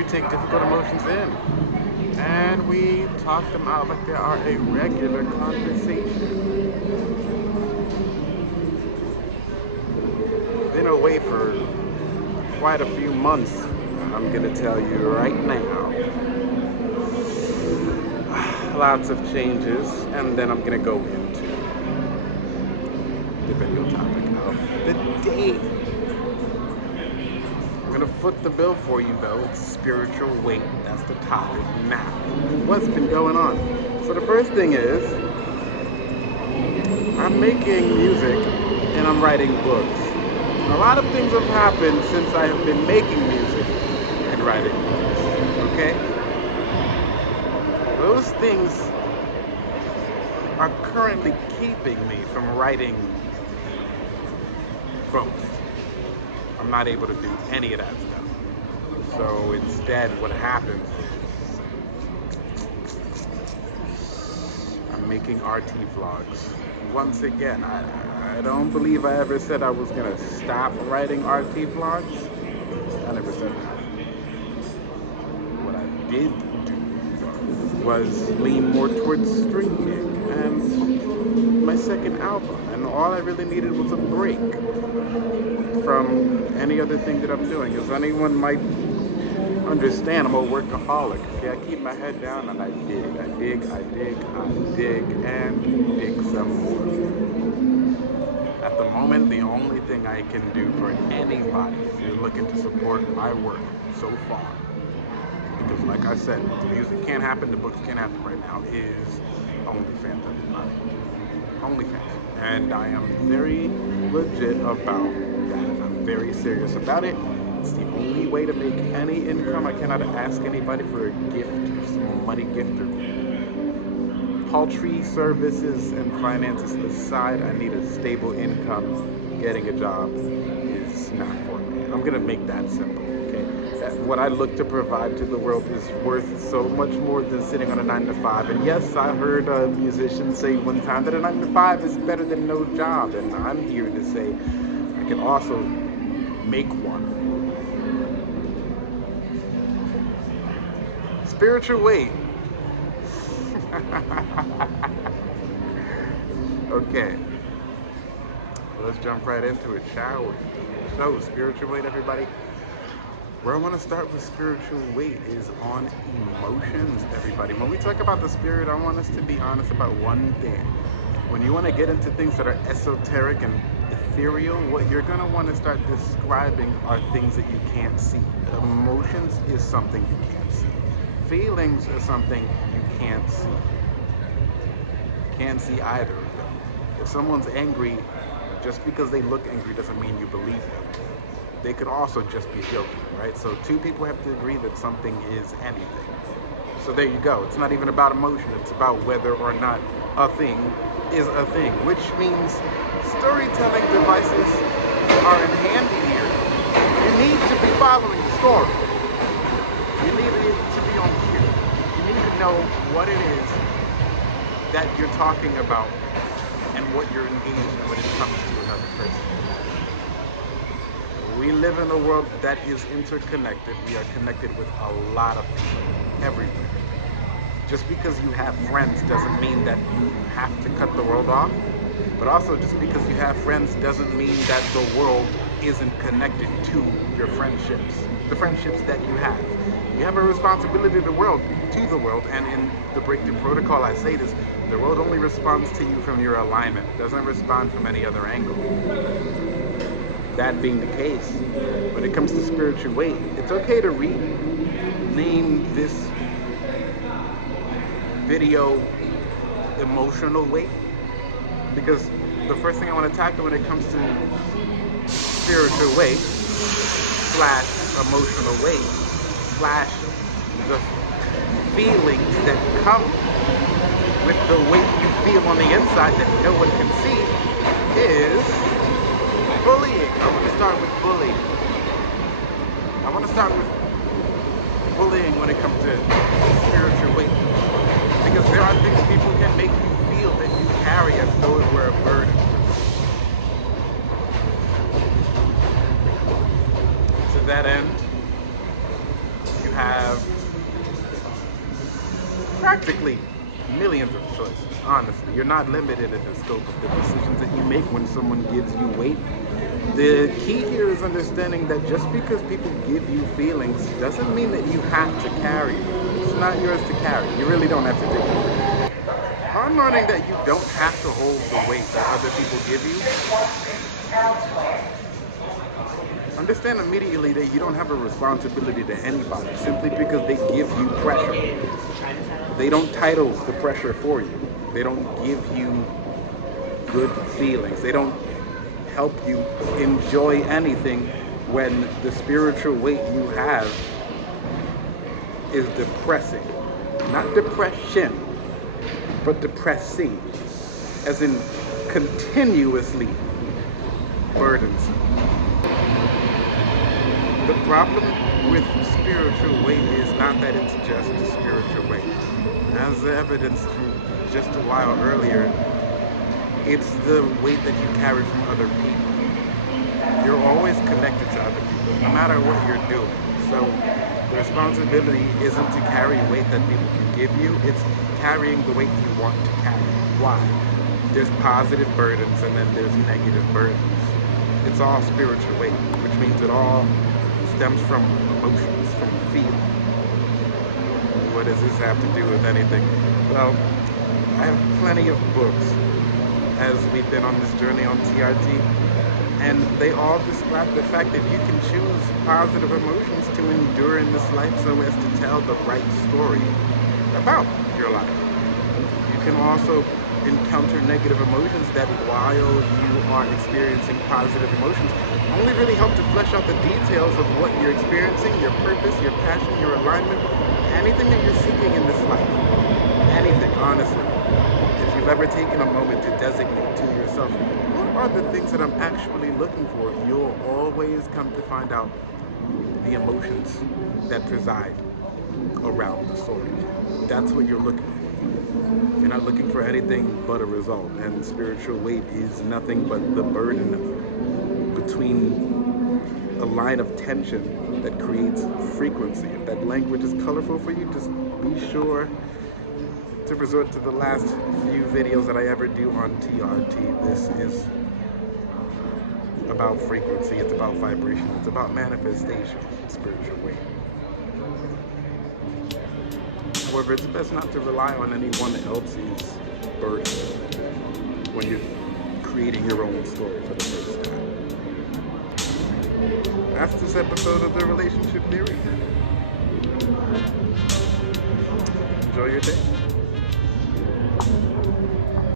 we take difficult emotions in and we talk them out like they are a regular conversation. Been away for quite a few months. I'm gonna tell you right now. Lots of changes, and then I'm gonna go into the video topic of the day. I'm gonna foot the bill for you though. It's spiritual weight. That's the topic now. What's been going on? So the first thing is I'm making music and I'm writing books. A lot of things have happened since I have been making music and writing books. Okay? Those things are currently keeping me from writing both. I'm not able to do any of that stuff. So instead, what happens is I'm making RT vlogs. Once again, I don't believe I ever said I was gonna stop writing RT vlogs. I never said that. What I did do was lean more towards streaming and my second album, and all I really needed was a break from any other thing that I'm doing. As anyone might understand, I'm a workaholic. Okay, I keep my head down and I dig, and dig some more. At the moment, the only thing I can do for anybody, if you're looking to support my work so far, because like I said, the music can't happen, the books can't happen right now, is OnlyFans, everybody. OnlyFans. And I am very legit about that. I'm very serious about it. It's the only way to make any income. I cannot ask anybody for a gift, some money gift, or paltry services and finances aside. I need a stable income. Getting a job is not for me. I'm gonna make that simple. Okay, what I look to provide to the world is worth so much more than sitting on a 9 to 5. And yes, I heard a musician say one time that a 9 to 5 is better than no job. And I'm here to say I can also make one. Spiritual weight. Okay, let's jump right into it, shall we? So, spiritual weight, everybody. Where I want to start with spiritual weight is on emotions, everybody. When we talk about the spirit, I want us to be honest about one thing. When you want to get into things that are esoteric and ethereal, what you're going to want to start describing are things that you can't see. Emotions is something you can't see. Feelings are something you can't see. Can't see either of them. If someone's angry, just because they look angry doesn't mean you believe them. They could also just be joking, right? So two people have to agree that something is anything. So there you go. It's not even about emotion. It's about whether or not a thing is a thing, which means storytelling devices are in handy here. You need to be following the story. You need to be on cue. You need to know what it is that you're talking about and what you're engaged in when it comes to another person. We live in a world that is interconnected. We are connected with a lot of people everywhere. Just because you have friends doesn't mean that you have to cut the world off. But also, just because you have friends doesn't mean that the world isn't connected to your friendships, the friendships that you have. You have a responsibility to the world, and in the Breakthrough Protocol, I say this: the world only responds to you from your alignment. It doesn't respond from any other angle. That being the case, when it comes to spiritual weight, it's okay to rename this video emotional weight, because the first thing I want to tackle when it comes to spiritual weight slash emotional weight slash the feelings that come with the weight you feel on the inside that no one can see is bullying. I want to start with bullying. I want to start with bullying when it comes to spiritual weight, because there are things people can make you feel that you carry as though it were a burden. To that end, you have have practically millions of choices, honestly. You're not limited in the scope of the decisions that you make when someone gives you weight. The key here is understanding that just because people give you feelings doesn't mean that you have to carry it. It's not yours to carry. You really don't have to do it. I'm learning that you don't have to hold the weight that other people give you. Understand immediately that you don't have a responsibility to anybody simply because they give you pressure. They don't title the pressure for you. They don't give you good feelings. They don't help you enjoy anything when the spiritual weight you have is depressing. Not depression, but depressing, as in continuously burdensome. The problem with spiritual weight is not that it's just a spiritual weight. As evidenced from just a while earlier, it's the weight that you carry from other people. You're always connected to other people, no matter what you're doing. So the responsibility isn't to carry weight that people can give you, it's carrying the weight you want to carry. Why? There's positive burdens and then there's negative burdens. It's all spiritual weight, which means it all stems from emotions, from feeling. What does this have to do with anything? Well, I have plenty of books as we've been on this journey on TRT, and they all describe the fact that you can choose positive emotions to endure in this life so as to tell the right story about your life. You can also encounter negative emotions that while you are experiencing positive emotions only really help to flesh out the details of what you're experiencing, your purpose, your passion, your alignment, anything that you're seeking in this life. Anything, honestly. If you've ever taken a moment to designate to yourself, what are the things that I'm actually looking for, you'll always come to find out the emotions that preside around the story. That's what you're looking for. You're not looking for anything but a result, and spiritual weight is nothing but the burden between a line of tension that creates frequency. If that language is colorful for you, just be sure to resort to the last few videos that I ever do on TRT. This is about frequency, it's about vibration, it's about manifestation, spiritual weight. However, it's best not to rely on anyone else's burden when you're creating your own story for the first time. That's this episode of The Relationship Theory. Enjoy your day.